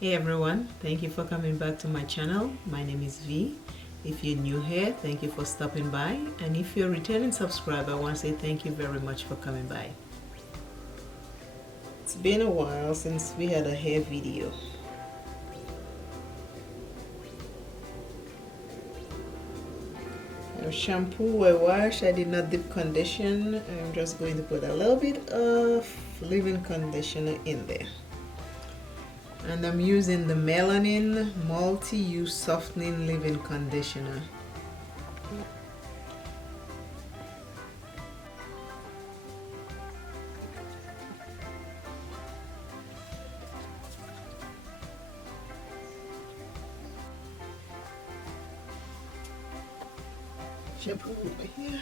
Hey everyone, thank you for coming back to my channel. My name is V. If you're new here, thank you for stopping by, and if you're a returning subscriber, I want to say thank you very much for coming by. It's been a while since we had a hair video. Shampoo I wash, I did not deep condition. I'm just going to put a little bit of leave-in conditioner in there. And I'm using the MELANIN multi-use softening leave-in conditioner. Shampoo over here.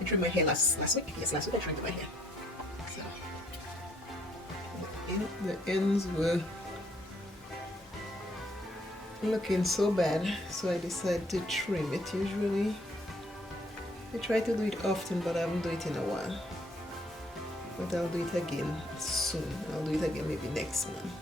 I trimmed my hair last week. Yes, last week I trimmed my hair. So the ends were looking so bad, so I decided to trim it. Usually I try to do it often, but I haven't done it in a while. But I'll do it again soon. I'll do it again maybe next month.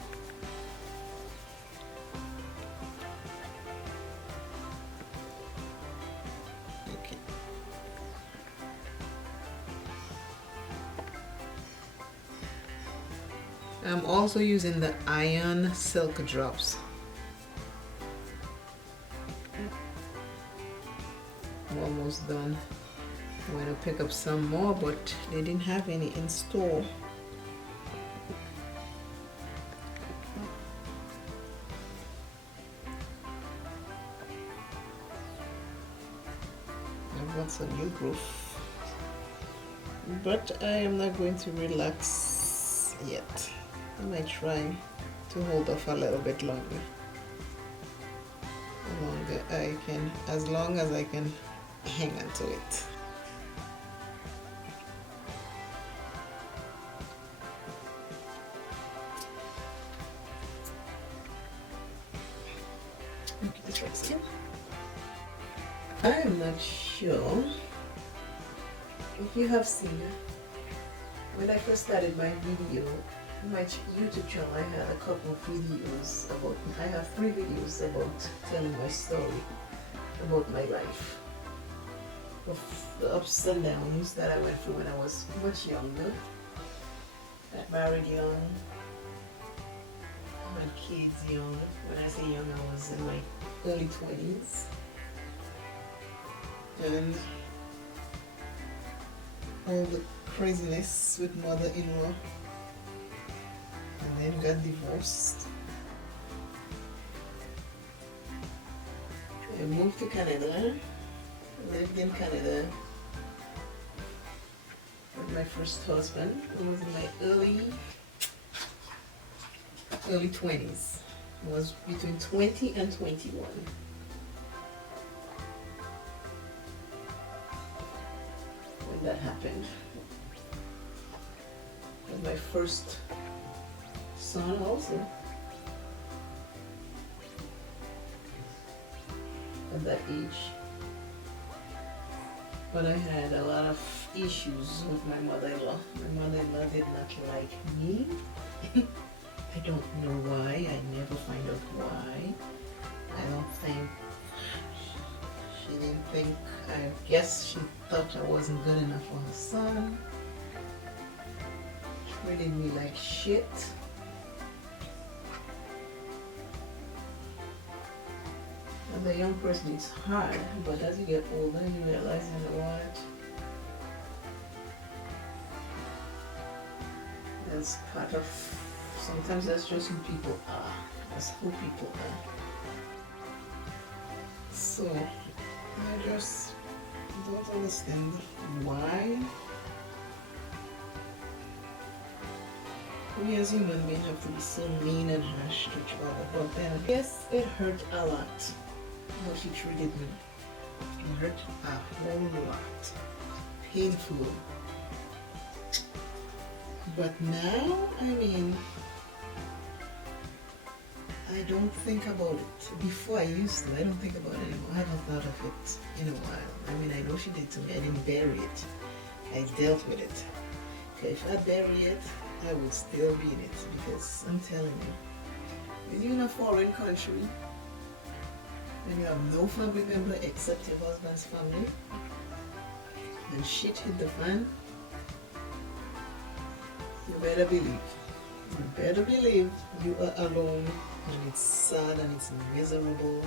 I'm also using the iron silk drops. I'm almost done. I'm going to pick up some more, but they didn't have any in store. I've got some new growth, but I am not going to relax yet. I might try to hold off a little bit longer. As long as I can hang on to it. I'm not sure if you have seen when I first started my video. My YouTube channel, I had a couple of videos about, I have 3 videos about telling my story about my life, of the ups and downs that I went through when I was much younger. I married young, I had kids young. When I say young, I was in my early 20s. And all the craziness with mother-in-law. And then got divorced. I moved to Canada, lived in Canada with my first husband. I was in my early 20s. I was between 20 and 21. When that happened. It was my first son also. At that age. But I had a lot of issues with my mother-in-law. My mother-in-law did not like me. I don't know why. I never find out why. I don't think she didn't think, I guess she thought I wasn't good enough for her son. Treated me like shit. As a young person, it's hard, but as you get older, you realize, you know what? That's part of, sometimes that's just who people are. That's who people are. So, I just don't understand why we as human beings have to be so mean and harsh to each other. But then, yes, it hurt a lot. How she treated me. It hurt a whole lot. Painful. But now, I mean, I don't think about it. Before I used to, I don't think about it anymore. I haven't thought of it in a while. I mean, I know she did to me. I didn't bury it. I dealt with it. care if I bury it, I would still be in it, because I'm telling you, when you're in a foreign country and you have no family member except your husband's family, and shit hit the fan, you better believe you are alone, and it's sad and it's miserable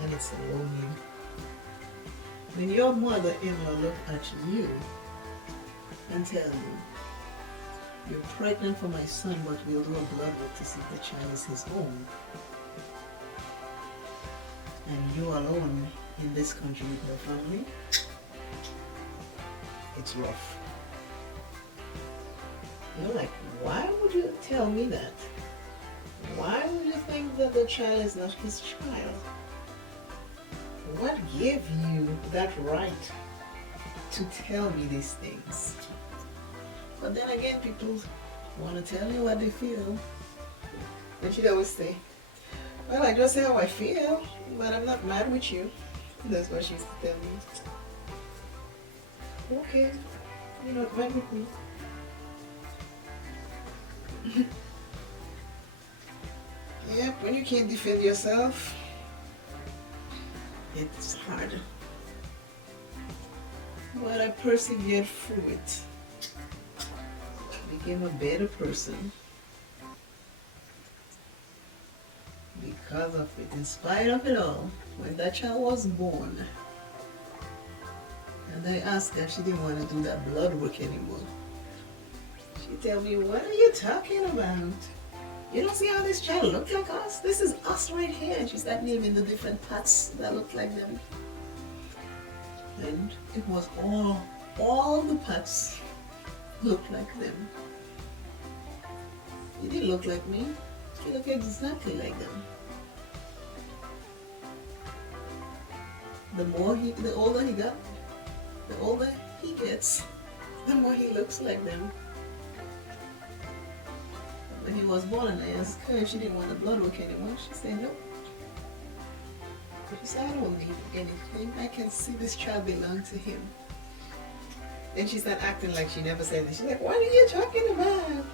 and it's lonely. When your mother-in-law look at you and tell you, you're pregnant for my son, but we'll do a blood work to see if the child is his own, and you're alone in this country with no family, it's rough. You're like, why would you tell me that? Why would you think that the child is not his child? What gave you that right to tell me these things? But then again, people want to tell you what they feel. And she'd always say, well, I just say how I feel, but I'm not mad with you. That's what she used to tell me. Okay, you're not mad with me. Yep, when you can't defend yourself, it's hard. But I persevered through it. Became a better person because of it. In spite of it all, when that child was born, and I asked her if she didn't want to do that blood work anymore, she tell me, what are you talking about? You don't see how this child looks like us? This is us right here. And she started naming the different parts that look like them. And it was all the parts looked like them. He didn't look like me. He looked exactly like them. The older he got, the older he gets, the more he looks like them. When he was born, and I asked her if she didn't want the blood work anymore, she said no. She said, I don't need anything. I can see this child belong to him. Then she started acting like she never said this. She's like, what are you talking about?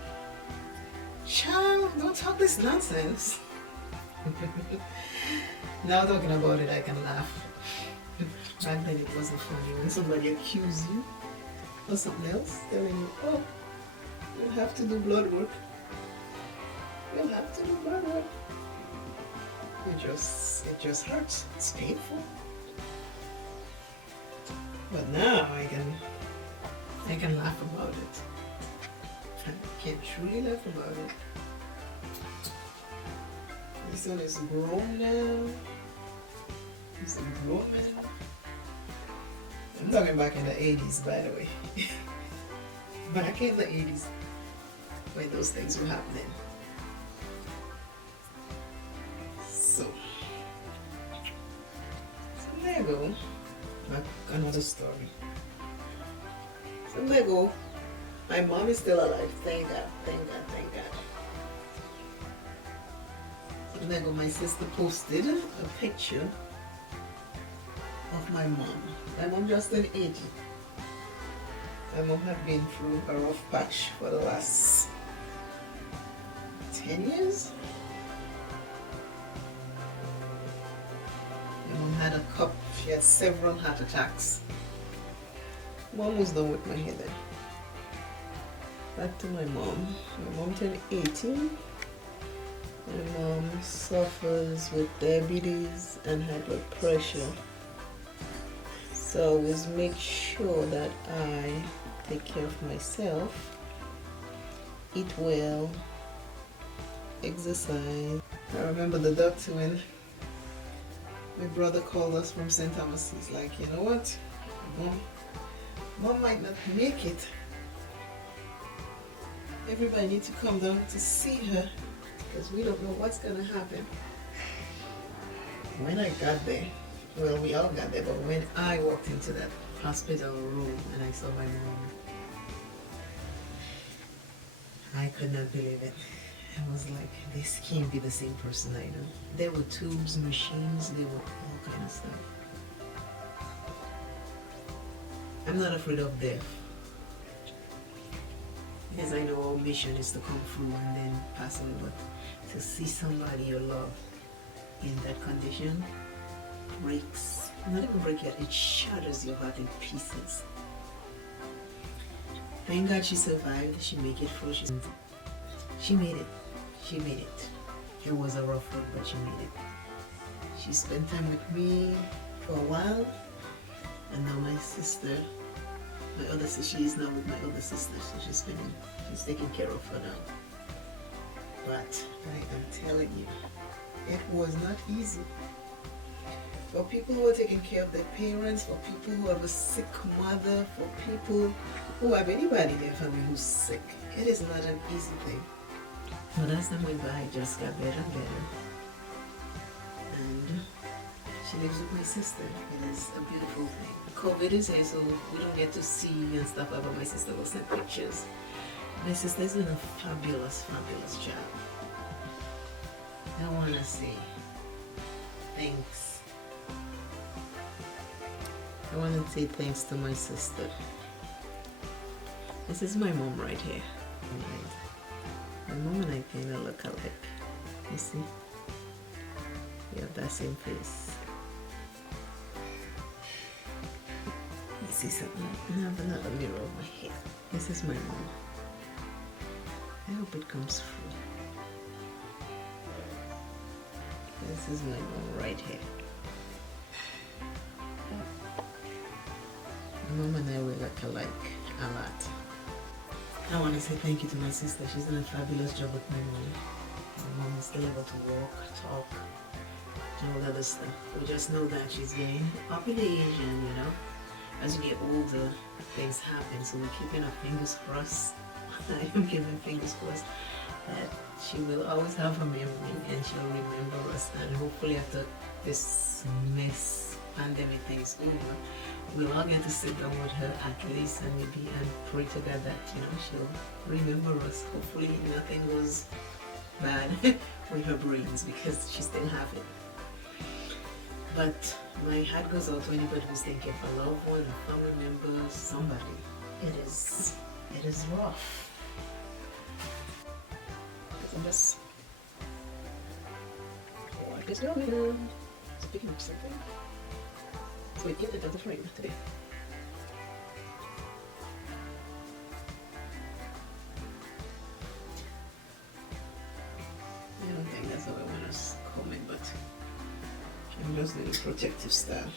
Child, don't talk this nonsense. Now talking about it, I can laugh. Back then it wasn't funny. When somebody accused you or something else, telling you, oh, you'll have to do blood work. You'll have to do blood work. It just hurts. It's painful. But now I can laugh about it. I can truly laugh about it. This one is grown now. He's a grown man. I'm talking back in the 80s, by the way. Back in the 80s, when those things were happening. So there you go. Back another story. So there you go. My mom is still alive. Thank God, thank God, thank God. So there you go. My sister posted a picture of my mom. My mom just turned 80. My mom had been through a rough patch for the last 10 years. My mom had she had several heart attacks. Mom was done with my hair then. Back to my mom. My mom turned 80. My mom suffers with diabetes and high blood pressure. So always make sure that I take care of myself, eat well, exercise. I remember the doctor when my brother called us from St. Thomas. He's like, you know what, mom might not make it. Everybody needs to come down to see her because we don't know what's gonna happen. When I got there, well, we all got there, but when I walked into that hospital room and I saw my mom, I could not believe it. I was like, this can't be the same person I know. There were tubes, machines, there were all kind of stuff. I'm not afraid of death. As I know our mission is to come through and then pass on, but to see somebody you love in that condition breaks, not even break it, it shatters your heart in pieces. Thank God she survived, she made it through, she made it, she made it. It was a rough road, but she made it. She spent time with me for a while, and now my sister, my other sister, she is now with my other sister, so she's taking care of her now. But I am telling you, it was not easy. For people who are taking care of their parents, for people who have a sick mother, for people who have anybody in their family who's sick, it is not an easy thing. But as time went by, it just got better and better. And she lives with my sister. It is a beautiful thing. COVID is here, so we don't get to see and stuff, but my sister will send pictures. My sister is doing a fabulous, fabulous job. I want to say thanks. I want to say thanks to my sister. This is my mom right here. My mom and I kind of look alike. You see? We have that same face. You see something? I have another mirror over here. This is my mom. I hope it comes through. This is my mom right here. My mom and I will look alike a lot. I want to say thank you to my sister. She's done a fabulous job with my mom. My mom is still able to walk, talk, and all that other stuff. We just know that she's getting up in age, and you know, as you get older, things happen. So we're keeping our fingers crossed. I am keeping fingers crossed that she will always have her memory and she'll remember us. And hopefully after this mess pandemic thing is over, we'll all get to sit down with her at least and maybe and pray to God that, you know, she'll remember us. Hopefully nothing goes bad with her brains, because she still have it. But my heart goes out to anybody who's thinking of a loved one, a family member, somebody. It is rough. I'm just what is going on? Speaking of something. So it ended at the frame today. I don't think that's how I want to comment, but I'm just doing protective style.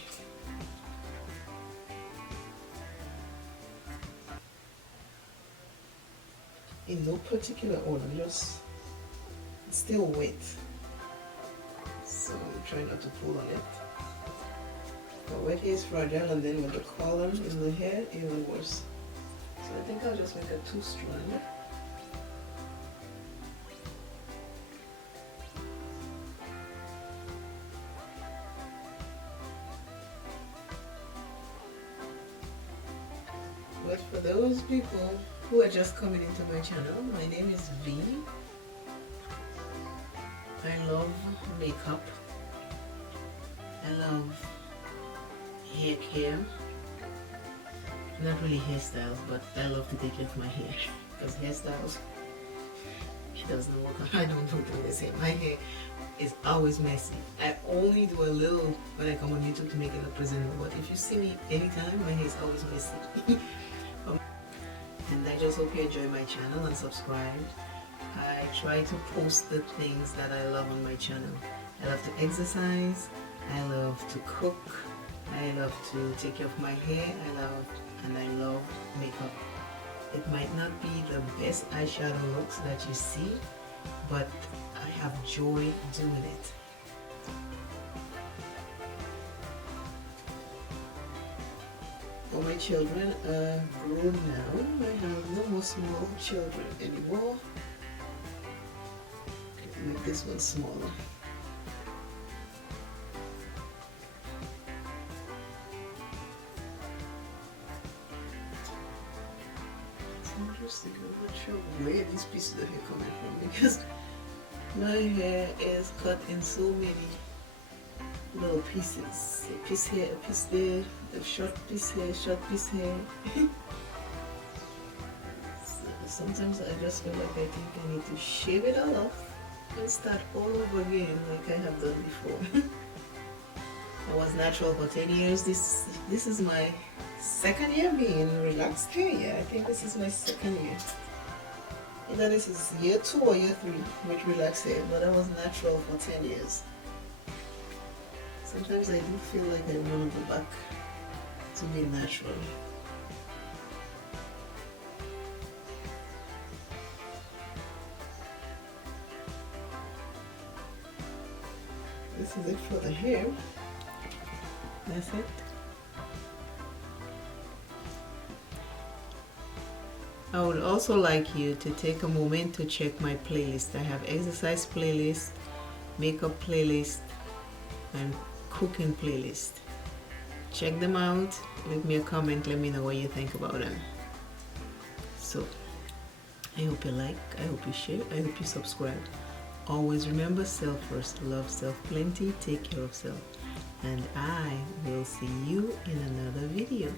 In no particular order, just still wet. So I'm trying not to pull on it. But wet hair is fragile, and then with the column in the hair, even worse. So I think I'll just make a 2-strand. But for those people who are just coming into my channel, my name is V. I love makeup. I love hair care. Not really hairstyles, but I love to take care of my hair. Because hairstyles, it doesn't work. I don't do this hair. My hair is always messy. I only do a little when I come on YouTube to make it look presentable. But if you see me anytime, my hair is always messy. And I just hope you enjoy my channel and subscribe. I try to post the things that I love on my channel. I love to exercise, I love to cook, I love to take care of my hair, I love makeup. It might not be the best eyeshadow looks that you see, but I have joy doing it. All my children are grown now. I have no more small children anymore. Make this one smaller. It's interesting. I'm not sure where these pieces of hair coming from, because my hair is cut in so many little pieces. A piece here, a piece there, a short piece here, short piece here. So sometimes I just feel like I think I need to shave it all off and start all over again like I have done before. I was natural for 10 years. This is my second year being relaxed hair. Yeah, I think this is my second year. Either this is year 2 or year 3 with relaxed hair, but I was natural for 10 years. Sometimes I do feel like I want to go back to be natural. This is it for the hair. That's it. I would also like you to take a moment to check my playlist. I have exercise playlist, makeup playlist, and cooking playlist. Check them out. Leave me a comment. Let me know what you think about them. So, I hope you like, I hope you share, I hope you subscribe. Always remember, self first, love self plenty, take care of self. And I will see you in another video.